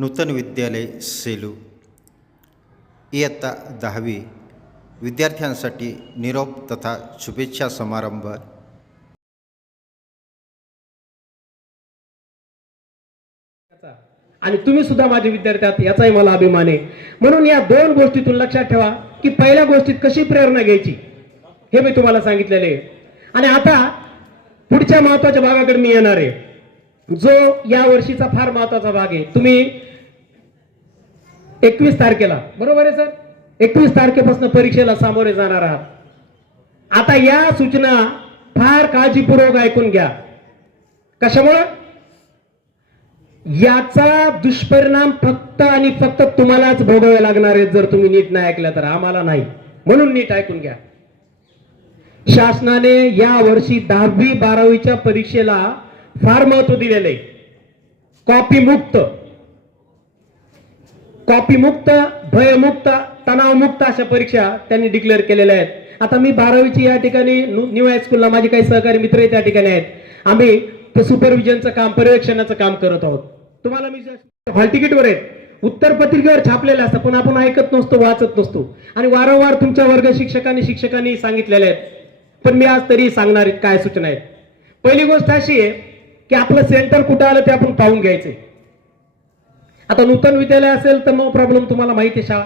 नूतन विद्यालय सेलू. इयत्ता दहावी. विद्यार्थ्यांसाठी निरोप तथा शुभेच्छा समारंभ. आणि तुम्ही सुद्धा माझे विद्यार्थी आहात याचाही मला अभिमान आहे. म्हणून या दोन गोष्टीतून लक्षात ठेवा की पहिल्या गोष्टीत कशी प्रेरणा घ्यायची हे मी तुम्हाला सांगितलेले आहे. आणि आता पुढच्या महत्त्वाच्या भागाकडे मी येणार आहे. जो या वर्षीचा फार महत्त्वाचा भाग आहे. तुम्ही एकवीस तारखेला. बरोबर आहे सर? एकवीस तारखेपासून परीक्षेला सामोरे जाणार आहात. आता या सूचना फार काळजीपूर्वक ऐकून घ्या. कशामुळं? याचा दुष्परिणाम फक्त आणि फक्त तुम्हालाच भोगावे लागणार आहेत जर तुम्ही नीट नाही ऐकलं तर. आम्हाला नाही. म्हणून नीट ऐकून घ्या. शासनाने या वर्षी दहावी बारावीच्या परीक्षेला फार महत्त्व दिलेलं आहे. कॉपी मुक्त. कॉपी मुक्त भयमुक्त तणावमुक्त अशा परीक्षा त्यांनी डिक्लेअर केलेल्या आहेत. आता मी बारावीची या ठिकाणी न्यू हायस्कूलला माझे काही सहकारी मित्र त्या ठिकाणी आहेत. आम्ही सुपरविजनचं काम पर्यवेक्षणाचं काम करत आहोत. तुम्हाला मी हॉल तिकीटवर आहेत उत्तर पत्रिकेवर छापलेलं असतं पण आपण ऐकत नसतो वाचत नसतो. आणि वारंवार तुमच्या वर्ग शिक्षकांनी शिक्षकांनी सांगितलेले आहेत. पण मी आज तरी सांगणार काय सूचना आहेत. पहिली गोष्ट अशी आहे की आपलं सेंटर कुठं आलं ते आपण पाहून घ्यायचे आता नूतन विद्यालय असेल तर नो प्रॉब्लेम तुम्हाला माहिती आहे शाळा.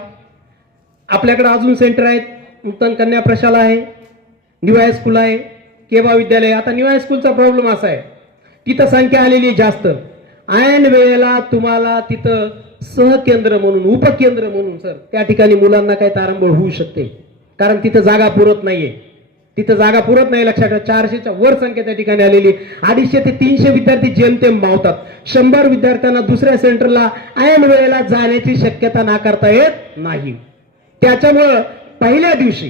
आपल्याकडे अजून सेंटर आहेत. नूतन कन्या प्रशाला आहे न्यू हायस्कूल आहे केबा विद्यालय आता न्यू हायस्कूलचा प्रॉब्लेम असा आहे. तिथं संख्या आलेली आहे जास्त. ऐन वेळेला तुम्हाला तिथं सहकेंद्र म्हणून उपकेंद्र म्हणून सर त्या ठिकाणी मुलांना काही तारांबळ होऊ शकते. कारण तिथं जागा पुरत नाहीये. तिथं जागा पुरत नाही लक्षात ठेवा. चारशेच्या वर संख्या त्या ठिकाणी आलेली अडीचशे ते तीनशे विद्यार्थी जेमतेम मावतात. शंभर विद्यार्थ्यांना दुसऱ्या सेंटरला ऐन वेळेला जाण्याची शक्यता नाकारता येत नाही. त्याच्यामुळं पहिल्या दिवशी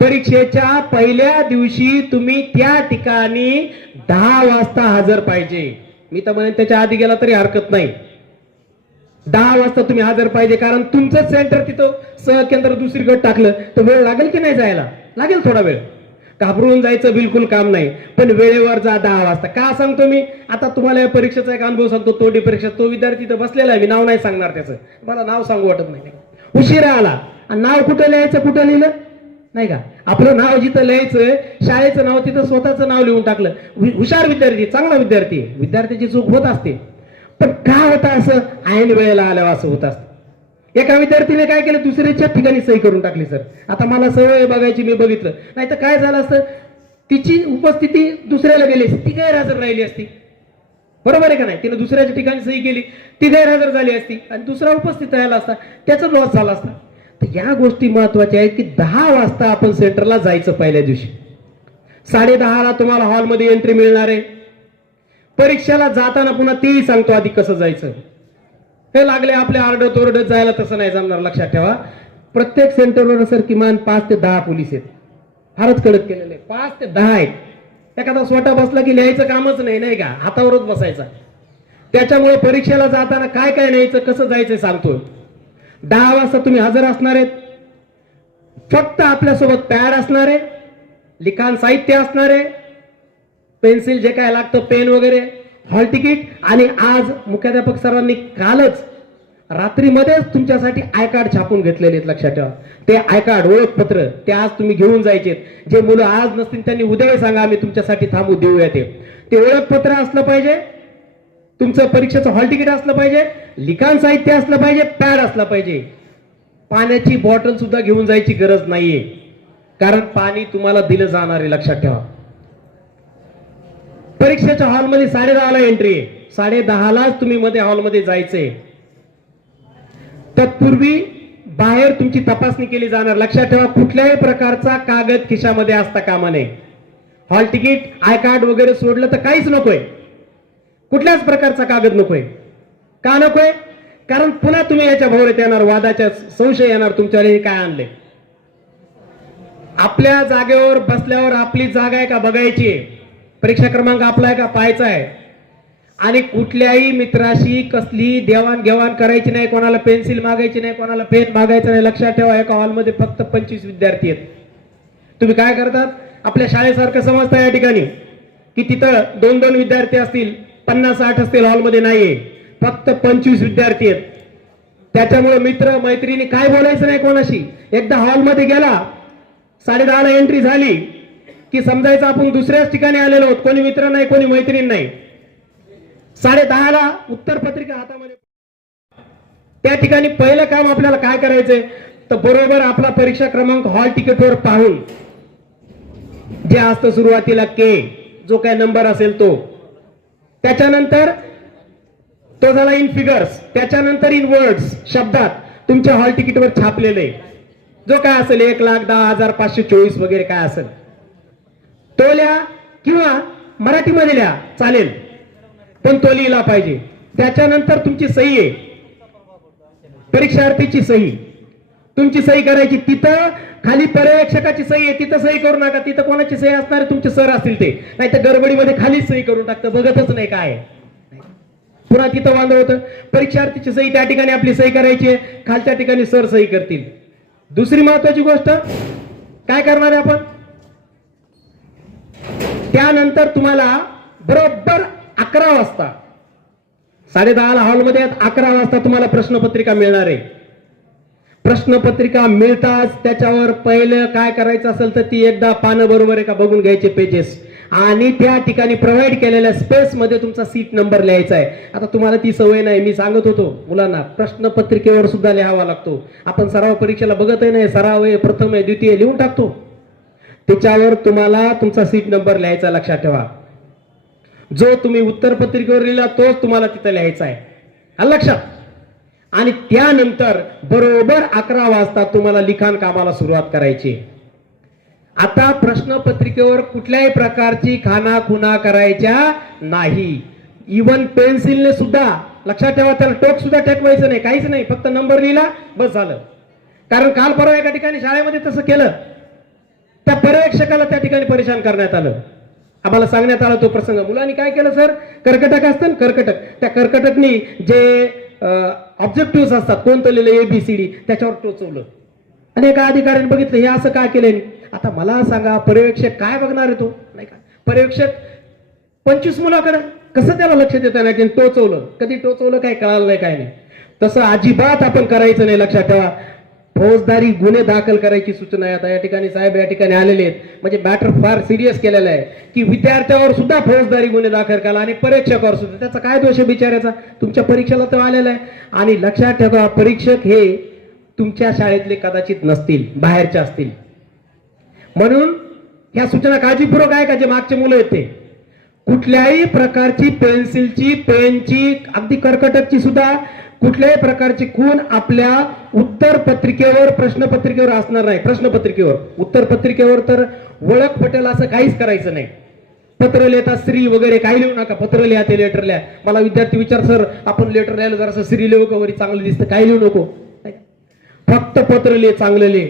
परीक्षेच्या पहिल्या दिवशी तुम्ही त्या ठिकाणी दहा वाजता हजर पाहिजे. मी तर म्हणेन त्याच्या आधी गेला तरी हरकत नाही. दहा वाजता तुम्ही हजर पाहिजे कारण तुमचं सेंटर तिथं सहकेंद्र दुसरीकडे टाकलं. तर वेळ लागेल की नाही जायला? लागेल थोडा वेळ. घाबरून जायचं बिलकुल काम नाही. पण वेळेवर जा दहा वाजता. का सांगतो मी? आता तुम्हाला या परीक्षेचा एक अनुभव सांगतो. तोंडी परीक्षा तो विद्यार्थी तर बसलेला आहे. मी नाव नाही सांगणार त्याचं. मला नाव सांगू वाटत नाही. उशिरा आला. आणि नाव कुठं लिहायचं कुठं लिहिलं? नाही का? आपलं नाव जिथं लिहायचं शाळेचं नाव तिथं स्वतःचं नाव लिहून टाकलं. हुशार विद्यार्थी चांगला विद्यार्थी. विद्यार्थ्याची चूक होत असते. पण का होतं असं? ऐन वेळेला आल्यावर असं होत असतं. एका विद्यार्थीने काय केलं? दुसऱ्याच्या ठिकाणी सही करून टाकली सर. आता मला सवय बघायची मी बघितलं. नाही तर काय झालं असतं? तिची उपस्थिती दुसऱ्याला गेली असती. ती गैरहजर राहिली असती. बरोबर आहे का नाही? तिने दुसऱ्याच्या ठिकाणी सही केली. ती गैरहजर झाली असती. आणि दुसरा उपस्थित राहिला असता. त्याचा लॉस झाला असता. तर या गोष्टी महत्त्वाच्या आहेत की दहा वाजता आपण सेंटरला जायचं पहिल्या दिवशी. साडे दहाला तुम्हाला हॉलमध्ये एंट्री मिळणार आहे. परीक्षेला जाताना पुन्हा तेही सांगतो आधी कसं जायचं. हे लागले आपले आरडत ओरडत जायला तसं नाही जमणार लक्षात ठेवा. प्रत्येक सेंटरवर सर किमान पाच ते दहा पोलीस आहेत. फारच कडक केलेले पाच ते दहा आहेत. एखादा स्वतः बसला की लिहायचं कामच नाही नाही का? हातावरच बसायचा. त्याच्यामुळे परीक्षेला जाताना काय काय न्यायचं कसं जायचं सांगतो दहा वाजता तुम्ही हजर असणार आहेत. फक्त आपल्यासोबत पॅड असणार आहे. लिखाण साहित्य असणार आहे. पेन्सिल जे काय लागतं पेन वगैरे. Hall ticket. आणि आज मुख्याध्यापक सरांनी कालच रात्रीमध्येच तुमच्यासाठी आय कार्ड छापून घेतलेले आहेत लक्षात ठेवा. ते आय कार्ड ओळखपत्र ते आज तुम्ही घेऊन जायचे जे मुलं आज नसतील त्यांनी उद्याही सांगा आम्ही तुमच्यासाठी थांबू देऊया ते. ते ओळखपत्र असलं पाहिजे. तुमचं परीक्षेचं हॉल तिकीट असलं पाहिजे. लिखाण साहित्य असलं पाहिजे पॅड असलं पाहिजे. पाण्याची बॉटल सुद्धा घेऊन जायची गरज नाहीये. कारण पाणी तुम्हाला दिलं जाणार आहे लक्षात ठेवा. परीक्षेच्या हॉलमध्ये साडे ला एंट्री आहे साडे दहालाच तुम्ही मध्ये हॉलमध्ये जायचंय तत्पूर्वी बाहेर तुमची तपासणी केली जाणार. लक्षात ठेवा कुठल्याही प्रकारचा कागद खिशामध्ये असता कामा नये. हॉल तिकीट आय कार्ड वगैरे सोडलं तर काहीच नकोय. कुठल्याच प्रकारचा कागद नकोय. का नकोय? कारण पुन्हा तुम्ही याच्या भोवऱ्यात येणार वादाच्या संशय येणार तुमच्यावर हे काय आणले आपल्या जागेवर बसल्यावर आपली जागा आहे का बघायची? आहे परीक्षा क्रमांक आपला आहे का? पाहायचा आहे. आणि कुठल्याही मित्राशी कसली देवाणघेवाण करायची नाही कोणाला पेन्सिल मागायची नाही कोणाला पेन मागायचं नाही लक्षात ठेवा एका हॉलमध्ये फक्त पंचवीस विद्यार्थी आहेत. तुम्ही काय करतात? आपल्या शाळेसारखं समजता या ठिकाणी की तिथं दोन दोन विद्यार्थी असतील पन्नास साठ असतील हॉलमध्ये नाहीये. फक्त पंचवीस विद्यार्थी आहेत. त्याच्यामुळे मित्र मैत्रिणी काय बोलायचं नाही कोणाशी? एकदा हॉलमध्ये गेला साडे दहाला एंट्री झाली की समजायचं आपण दुसऱ्याच ठिकाणी आलेलो आहोत. कोणी मित्र नाही कोणी मैत्रीण नाही. साडे दहाला उत्तर पत्रिका हातामध्ये. त्या ठिकाणी पहिलं काम आपल्याला काय करायचंय? तर बरोबर आपला परीक्षा क्रमांक हॉल तिकीटवर पाहून. जे असतं सुरुवातीला के जो काय नंबर असेल तो. त्याच्यानंतर तो झाला इन फिगर्स त्याच्यानंतर इन वर्ड्स शब्दात. तुमच्या हॉल तिकीटवर छापलेले जो काय असेल एक लाख दहा हजार पाचशे चोवीस वगैरे काय असेल. तोल्या किंवा मराठीमध्ये लिहा चालेल. पण तो लिहिला पाहिजे. त्याच्यानंतर तुमची सही आहे. परीक्षार्थीची सही. तुमची सही करायची. तिथं खाली पर्यवेक्षकाची सही आहे. तिथं सही करू नका. तिथं कोणाची सही असणार तुमचे सर असतील ते. नाही तर गडबडीमध्ये खालीच सही करून टाकतं. बघतच नाही काय. पुन्हा तिथं वांदळ होतं. परीक्षार्थीची सही त्या ठिकाणी आपली सही करायची आहे. खालच्या ठिकाणी सर सही करतील. दुसरी महत्वाची गोष्ट काय करणार आहे आपण? त्यानंतर तुम्हाला बरोबर अकरा वाजता साडे दहाला हॉलमध्ये अकरा वाजता तुम्हाला प्रश्नपत्रिका मिळणार आहे. प्रश्नपत्रिका मिळताच त्याच्यावर पहिलं काय करायचं असेल तर ती एकदा पानं बरोबर आहे का बघून घ्यायचे पेजेस आणि त्या ठिकाणी प्रोव्हाइड केलेल्या स्पेस मध्ये तुमचा सीट नंबर लिहायचा आहे. आता तुम्हाला ती सवय नाही मी सांगत होतो मुलांना प्रश्नपत्रिकेवर सुद्धा लिहावा लागतो. आपण सराव परीक्षेला बघतही नाही सराव आहे प्रथम आहे द्वितीय लिहून टाकतो. त्याच्यावर तुम्हाला तुमचा सीट नंबर लिहायचा लक्षात ठेवा. जो तुम्ही उत्तर पत्रिकेवर लिहिला तोच तुम्हाला तिथं लिहायचा आहे. लक्षात? आणि त्यानंतर बरोबर अकरा वाजता तुम्हाला लिखाण कामाला सुरुवात करायची. आता प्रश्नपत्रिकेवर कुठल्याही प्रकारची खाना खुना करायच्या नाही. इवन पेन्सिलने सुद्धा लक्षात ठेवा त्याला टोक सुद्धा टेकवायचं नाही काहीच नाही फक्त नंबर लिहिला बस झालं. कारण काल परवा एका ठिकाणी शाळेमध्ये तसं केलं. त्या पर्यवेक्षकाला त्या ठिकाणी परेशान करण्यात आलं. आम्हाला सांगण्यात आला तो प्रसंग. मुलांनी काय केलं सर? कर्कटक असतं कर्कटक. त्या कर्कटकनी जे ऑब्जेक्टिव्ह असतात कोणतं लिहिलं एबीसीडी त्याच्यावर टोचवलं. आणि एका अधिकाऱ्याने बघितलं हे असं काय केलं आता मला सांगा पर्यवेक्षक काय बघणार आहे तो? नाही का? पर्यवेक्षक पंचवीस मुलाकडे कसं त्याला लक्ष देता नाही टोचवलं. कधी टोचवलं काय कळालं नाही काय नाही. तसं अजिबात आपण करायचं नाही लक्षात ठेवा. फौजदारी गुन्हे दाखल करायची सूचना आहे. आता या ठिकाणी साहेब या ठिकाणी आलेले आहेत. म्हणजे मॅटर फार सिरियस केलेला आहे. की विद्यार्थ्यावर सुद्धा फौजदारी गुन्हे दाखल केला आणि परीक्षकावर सुद्धा. त्याचा काय दोष आहे बिचारायचा तुमच्या परीक्षेला तो आलेला आहे. आणि लक्षात ठेवा परीक्षक हे तुमच्या शाळेतले कदाचित नसतील बाहेरचे असतील. म्हणून ह्या सूचना काळजीपूर्वक आहे का जे मागचे मुलं आहेत ते? कुठल्याही प्रकारची पेन्सिलची पेनची अगदी कर्कटकची सुद्धा कुठल्याही प्रकारची खून आपल्या उत्तर पत्रिकेवर प्रश्नपत्रिकेवर असणार नाही. प्रश्नपत्रिकेवर उत्तर पत्रिकेवर तर ओळख पटेल असं काहीच करायचं नाही. पत्र लिहिता श्री वगैरे काही लिहू नका. पत्र लिहा ते लेटर लिहा. मला विद्यार्थी विचार सर आपण लेटर लिहायला जरासं स्त्री लिहू का वगैरे चांगलं दिसतं. काही लिहू नको. फक्त पत्र लिह चांगलं लिह.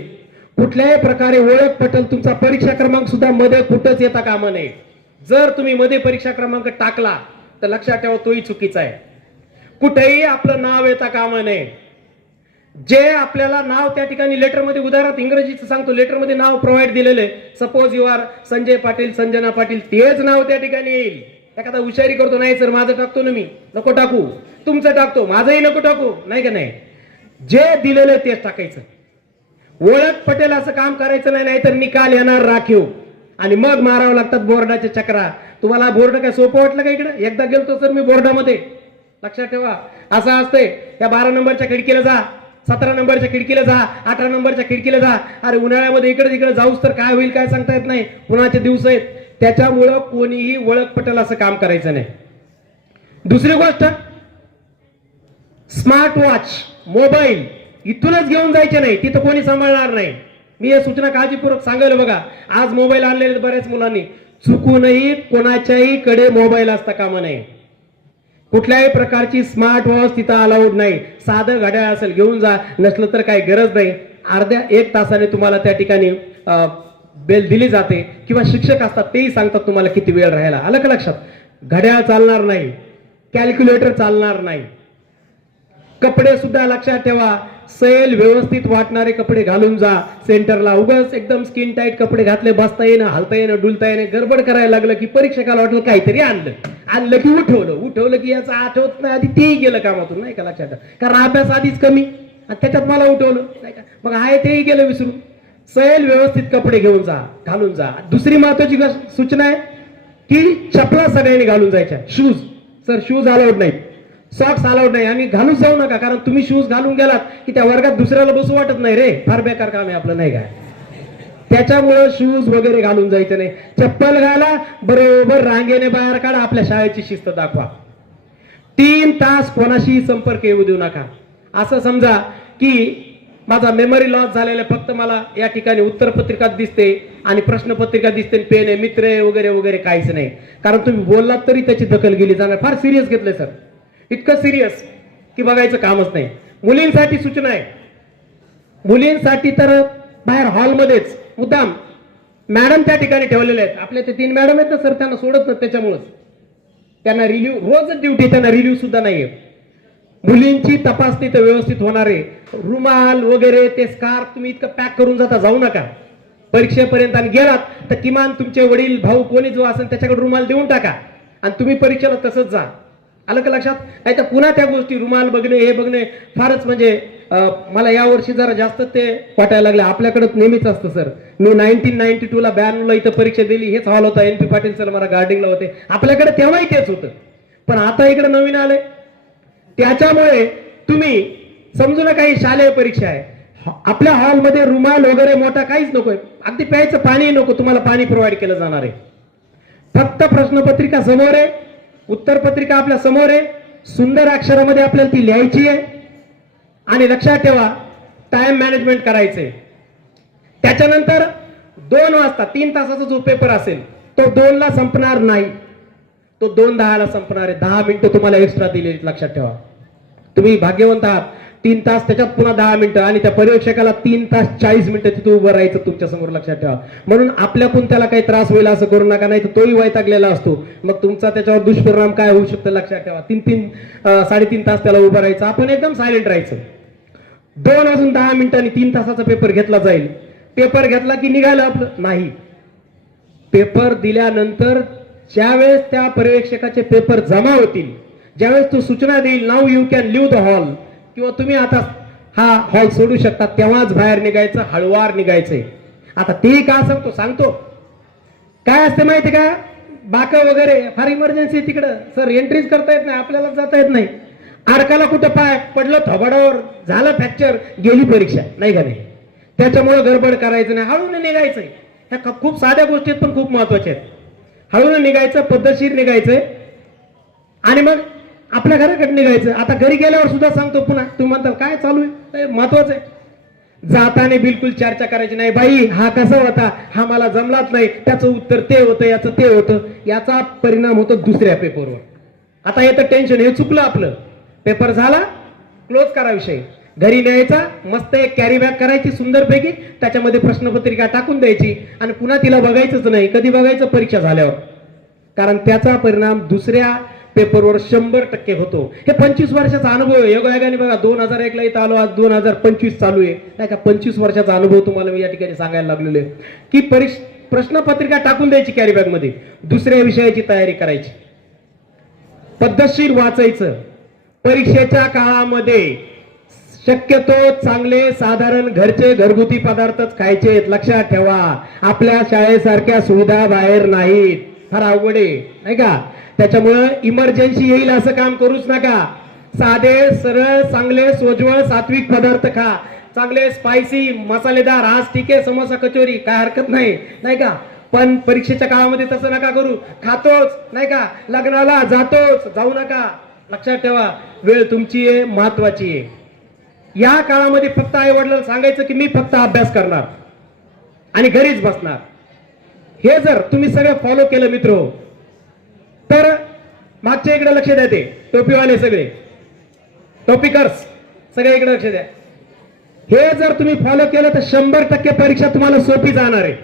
कुठल्याही प्रकारे ओळख पटेल तुमचा परीक्षा क्रमांक सुद्धा मध्ये कुठंच येता कामा नये. जर तुम्ही मध्ये परीक्षा क्रमांक टाकला तर लक्षात ठेवा तोही चुकीचा आहे. कुठेही आपलं नाव येता कामा नये. जे आपल्याला नाव त्या ठिकाणी लेटरमध्ये उदाहरणार्थ इंग्रजीचं सांगतो लेटरमध्ये नाव प्रोव्हाइड दिलेलं आहे. Suppose you are Sanjay Patil Sanjana Patil तेच नाव त्या ठिकाणी येईल. एखादा हुशारी करतो नाही सर माझं टाकतो ना मी. नको टाकू. तुमचं टाकतो. माझंही नको टाकू. नाही का नाही? जे दिलेलं तेच टाकायचं. ओळख पटेल असं काम करायचं नाही नाहीतर निकाल येणार राखीव. आणि मग मारावं लागतात बोर्डाच्या चक्रा. तुम्हाला बोर्ड काय सोपं वाटलं का इकडे? एकदा गेलतो सर मी बोर्डामध्ये. लक्षात ठेवा. असं असतंय. त्या बारा नंबरच्या खिडकीला जा. सतरा नंबरच्या खिडकीला जा. अठरा नंबरच्या खिडकीला जा. अरे उन्हाळ्यामध्ये इकडे तिकडे जाऊस तर काय होईल काय सांगता येत नाही. उन्हाचे दिवस आहेत. त्याच्यामुळं कोणीही ओळख पटेल असं काम करायचं नाही. दुसरी गोष्ट स्मार्ट वॉच मोबाईल इथूनच घेऊन जायचे नाही. तिथं कोणी सांभाळणार नाही. मी हे सूचना काळजीपूर्वक सांगायला बघा. आज मोबाईल आणलेले आहेत बऱ्याच मुलांनी. चुकूनही कोणाच्याही कडे मोबाईल असता कामा नये. कुठल्याही प्रकारची स्मार्ट वॉच तिथं अलाउड नाही. साधं घड्याळ असेल घेऊन जा. नसलं तर काही गरज नाही. अर्ध्या एक तासाने तुम्हाला त्या ठिकाणी बेल दिली जाते. किंवा शिक्षक असतात तेही सांगतात तुम्हाला किती वेळ राहायला. आलं का लक्षात? घड्याळ चालणार नाही. कॅल्क्युलेटर चालणार नाही. कपडे सुद्धा लक्षात ठेवा. सैल व्यवस्थित वाटणारे कपडे घालून जा. सेंटरला उगाच एकदम स्किन टाईट कपडे घातले बसता येणं हलता येणं डुलता येणं गडबड करायला लागलं की परीक्षकाला वाटलं काहीतरी आणलं. आणलं की उठवलं. उठवलं की याचं आठवत नाही आधी तेही गेलं कामातून नाही का लक्षात? कारण अभ्यास आधीच कमी. आणि त्याच्यात मला उठवलं नाही का? मग आहे तेही गेलं विसरून. सैल व्यवस्थित कपडे घेऊन जा घालून जा. दुसरी महत्वाची सूचना आहे की चपला सगळ्यांनी घालून जायच्या. शूज सर शूज अलाउड नाही सॉक्स अलाउड नाही. आणि घालून जाऊ नका कारण तुम्ही शूज घालून गेलात की त्या वर्गात दुसऱ्याला बसू वाटत नाही रे. फार बेकार काम आहे आपलं नाही काय त्याच्यामुळं शूज वगैरे घालून जायचं नाही. चप्पल घाला बरोबर रांगेने बाहेर काढा आपल्या शाळेची शिस्त दाखवा. तीन तास कोणाशीही संपर्क येऊ देऊ नका. असं समजा की माझा मेमरी लॉस झालेला फक्त मला या ठिकाणी उत्तरपत्रिकात दिसते आणि प्रश्नपत्रिका दिसते पेन आहे मित्र आहे वगैरे वगैरे काहीच नाही. कारण तुम्ही बोललात तरी त्याची दखल गेली जाणार. फार सिरियस घेतलंय सर इतकं सिरियस की बघायचं कामच नाही. मुलींसाठी सूचना आहे. मुलींसाठी तर बाहेर हॉलमध्येच मुद्दाम मॅडम त्या ठिकाणी ठेवलेले आहेत. आपल्या ते तीन मॅडम आहेत ना सर त्यांना सोडत नाही त्याच्यामुळंच. त्यांना रिलीव्ह रोजच ड्युटी त्यांना रिलीव्ह सुद्धा नाहीये. मुलींची तपासणी तर व्यवस्थित होणार आहे. रुमाल वगैरे ते स्कार्फ तुम्ही इतकं पॅक करून जाता जाऊ नका. परीक्षेपर्यंत आणि गेलात तर किमान तुमचे वडील भाऊ कोणी जो असेल त्याच्याकडे रुमाल देऊन टाका. आणि तुम्ही परीक्षेला तसंच जा. आलं का लक्षात? नाही तर पुन्हा त्या गोष्टी रुमाल बघणे हे बघणे फारच म्हणजे मला यावर्षी जरा जास्त ते वाटायला लागले. आपल्याकडे नेहमीच असतं सर. मी नाईन्टीन नाईन्टी टूला ब्याण्णवला इथं परीक्षा दिली हेच हॉल होता. एन पी पाटील सर मला गार्डिंगला होते. आपल्याकडे तेव्हाही तेच होतं. पण आता इकडे नवीन आलंय त्याच्यामुळे तुम्ही समजू नका ही शालेय परीक्षा आहे. आपल्या हॉलमध्ये रुमाल वगैरे मोठा काहीच नकोय. अगदी प्यायचं पाणी नको तुम्हाला पाणी प्रोव्हाइड केलं जाणार आहे. फक्त प्रश्नपत्रिका समोर आहे. उत्तरपत्रिका आपल्यासमोर आहे. सुंदर अक्षरामध्ये आपल्याला ती लिहायची आहे. आणि लक्षात ठेवा टाइम मॅनेजमेंट करायचंय. त्याच्यानंतर दोन वाजता तीन तासाचा जो पेपर असेल तो दोनला संपणार नाही. तो दोन दहाला संपणार आहे. दहा मिनिटं तुम्हाला एक्स्ट्रा दिले लक्षात ठेवा. तुम्ही भाग्यवंत आहात. तीन तास त्याच्यात पुन्हा दहा मिनिटं आणि त्या पर्यवेक्षकाला तीन तास चाळीस मिनिटं तिथे उभं राहायचं तुमच्यासमोर लक्षात ठेवा. म्हणून आपल्याकडून त्याला काही त्रास होईल असं करू नका नाही तर तोही वैतागलेला असतो. मग तुमचा त्याच्यावर दुष्परिणाम काय होऊ शकतो लक्षात ठेवा. तीन तीन साडेतीन तास त्याला उभं राहायचं. आपण एकदम सायलेंट राहायचं. दोन अजून दहा मिनिटांनी तीन तासाचा पेपर घेतला जाईल. पेपर घेतला की निघालं आपलं? नाही. पेपर दिल्यानंतर ज्यावेळेस त्या पर्यवेक्षकाचे पेपर जमा होतील ज्यावेळेस तो सूचना देईल now you can leave the hall किंवा तुम्ही आता हा हॉल सोडू शकता तेव्हाच बाहेर निघायचं हळुवार निघायचंय आता ते का सांगतो सांगतो. काय असते माहिती का? बाक वगैरे फार इमर्जन्सी तिकडं. सर एंट्रीज करता येत नाही आपल्याला जाता येत नाही. अडकाला कुठं पाय? पडलं थोबाडावर झालं फ्रॅक्चर गेली परीक्षा. नाही का नाही? त्याच्यामुळे गडबड करायचं नाही. हळून निघायचंय. ह्या खूप साध्या गोष्टी आहेत पण खूप महत्त्वाच्या आहेत. हळून निघायचं पद्धतशीर निघायचंय. आणि मग आपल्या घराकडे निघायचं. आता घरी गेल्यावर सुद्धा सांगतो पुन्हा तुम्ही म्हणता काय चालू आहे? महत्वाचं आहे. जाताना बिलकुल चर्चा करायची नाही बाई हा कसा होता? हा मला जमलाच नाही. त्याचं उत्तर ते होतं याचं ते होतं. याचा परिणाम होतो दुसऱ्या पेपरवर आता येतं टेन्शन हे चुकलं आपलं. पेपर झाला क्लोज करा विषय. घरी न्यायचा मस्त एक कॅरी बॅग करायची सुंदरपैकी त्याच्यामध्ये प्रश्नपत्रिका टाकून द्यायची आणि पुन्हा तिला बघायचंच नाही. कधी बघायचं? परीक्षा झाल्यावर. कारण त्याचा परिणाम दुसऱ्या पेपरवर शंभर टक्के होतो. हे पंचवीस वर्षाचा अनुभव आहे. योगायोगाने बघा दोन हजार एकला इथं आलो आज दोन हजार पंचवीस चालू आहे. नाही का पंचवीस वर्षाचा अनुभव तुम्हाला मी या ठिकाणी सांगायला लागलेलो आहे. की परीक्ष प्रश्नपत्रिका टाकून द्यायची कॅरी बॅगमध्ये दुसऱ्या विषयाची तयारी करायची. पद्धतशीर वाचायचं. परीक्षेच्या काळामध्ये शक्यतो चांगले साधारण घरचे घरगुती पदार्थच खायचे लक्षात ठेवा. आपल्या शाळेसारख्या सुविधा बाहेर नाहीत. फार अवघड आहे. नाही का? त्याच्यामुळं इमर्जन्सी येईल असं काम करूच नका. साधे सरळ चांगले सोज्वळ सात्विक पदार्थ खा. चांगले स्पायसी मसालेदार आज ठीक आहे समोसा कचोरी काय हरकत नाही नाही का? पण परीक्षेच्या काळामध्ये तसं नका करू. खातोच नाही का? लग्नाला जातोच जाऊ नका. लक्षात ठेवा वेळ तुमची आहे महत्वाची आहे. या काळामध्ये फक्त आई वडिलांना सांगायचं की मी फक्त अभ्यास करणार आणि घरीच बसणार. हे जर तुम्ही सगळं फॉलो केलं मित्र तर मागच्या इकडे लक्ष द्या ते. टोपीवाले सगळे. टोपिकर्स सगळे इकडे लक्ष द्या. हे जर तुम्ही फॉलो केलं तर शंभर टक्के परीक्षा तुम्हाला सोपी जाणार आहे.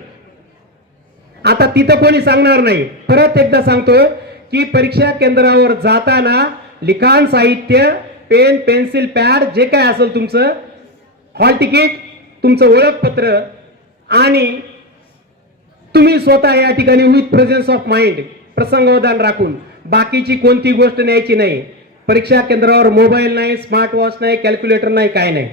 आता तिथं कोणी सांगणार नाही. परत एकदा सांगतो की परीक्षा केंद्रावर जाताना लिखाण साहित्य पेन पेन्सिल पॅड जे काय असेल तुमचं हॉल तिकीट तुमचं ओळखपत्र आणि तुम्ही स्वतः या ठिकाणी विथ प्रेझेन्स ऑफ माइंड प्रसंगावधान राखून बाकीची कोणती गोष्ट न्यायची नाही परीक्षा केंद्रावर मोबाईल नाही स्मार्ट वॉच नाही कॅल्क्युलेटर नाही काय नाही.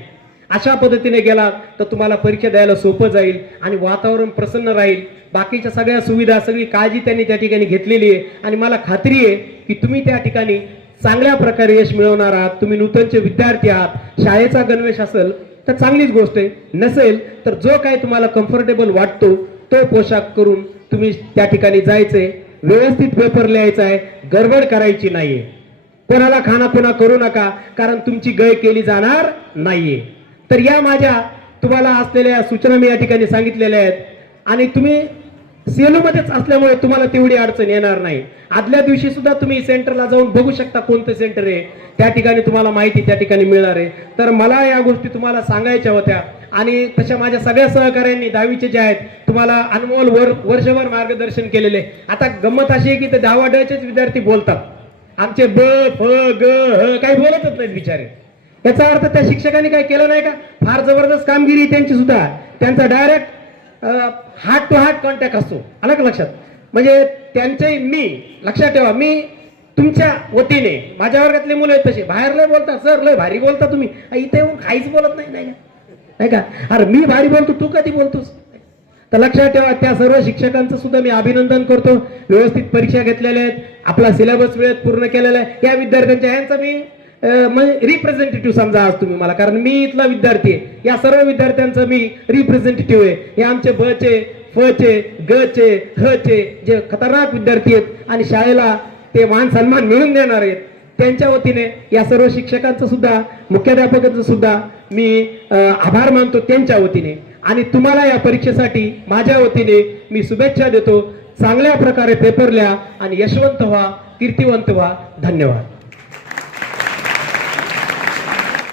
अशा पद्धतीने गेलात तर तुम्हाला परीक्षा द्यायला सोपं जाईल आणि वातावरण प्रसन्न राहील. बाकीच्या सगळ्या सुविधा सगळी काळजी त्यांनी त्या ठिकाणी घेतलेली आहे. आणि मला खात्री आहे की तुम्ही त्या ठिकाणी चांगल्या प्रकारे यश मिळवणार आहात. तुम्ही नूतनचे विद्यार्थी आहात. शाळेचा गणवेश असेल तर चांगलीच गोष्ट आहे. नसेल तर जो काही तुम्हाला कम्फर्टेबल वाटतो तो पोशाख करून तुम्ही त्या ठिकाणी जायचंय. व्यवस्थित पेपर लिहायचा आहे गडबड करायची नाहीये. कोणाला खानापिना करू नका कारण तुमची गय केली जाणार नाहीये. तर या माझ्या तुम्हाला असलेल्या सूचना मी या ठिकाणी सांगितलेल्या आहेत. आणि तुम्ही सेलूमध्येच असल्यामुळे तुम्हाला तेवढी अडचण येणार नाही. आदल्या दिवशी सुद्धा तुम्ही सेंटरला जाऊन बघू शकता कोणतं सेंटर आहे. त्या ठिकाणी तुम्हाला माहिती त्या ठिकाणी मिळणार आहे. तर मला या गोष्टी तुम्हाला सांगायच्या होत्या. आणि तशा माझ्या सगळ्या सहकाऱ्यांनी दहावीचे जे आहेत तुम्हाला अनमोल वर वर्षभर मार्गदर्शन केलेले. आता गंमत अशी आहे की ते दहावा डचेच विद्यार्थी बोलतात. आमचे ब फ ग ह काही बोलतच नाहीत बिचारे. याचा अर्थ त्या शिक्षकांनी काय केलं नाही का? फार जबरदस्त कामगिरी त्यांची सुद्धा. त्यांचा direct heart to heart contact असतो. आला का लक्षात? म्हणजे त्यांचंही मी लक्षात ठेवा मी तुमच्या वतीने माझ्या वर्गातले मुलं आहेत तसे बाहेर लय बोलता सर लय भारी बोलता तुम्ही. इथे येऊन काहीच बोलत नाही नाही का? नाही का? अरे मी भारी बोलतो तू कधी बोलतोस? तर लक्षात ठेवा त्या सर्व शिक्षकांचं सुद्धा मी अभिनंदन करतो. व्यवस्थित परीक्षा घेतलेल्या आहेत आपला सिलेबस वेळेत पूर्ण केलेला आहे. या विद्यार्थ्यांच्या ह्यांचा मी रिप्रेझेंटेटिव्ह समजा आज तुम्ही मला कारण मी इथला विद्यार्थी आहे. या सर्व विद्यार्थ्यांचं मी रिप्रेझेंटेटिव्ह आहे. हे आमचे ब चे फ चे ग चे ह चे जे खतरनाक विद्यार्थी आहेत आणि शाळेला ते मान सन्मान मिळवून देणार आहेत. त्यांच्या वतीने या सर्व शिक्षकांचं सुद्धा मुख्याध्यापकांचं सुद्धा मी आभार मानतो त्यांच्या वतीने. आणि तुम्हाला या परीक्षेसाठी माझ्या वतीने मी शुभेच्छा देतो. चांगल्या प्रकारे पेपरल्या आणि यशवंत व्हा कीर्तिवंत व्हा. धन्यवाद.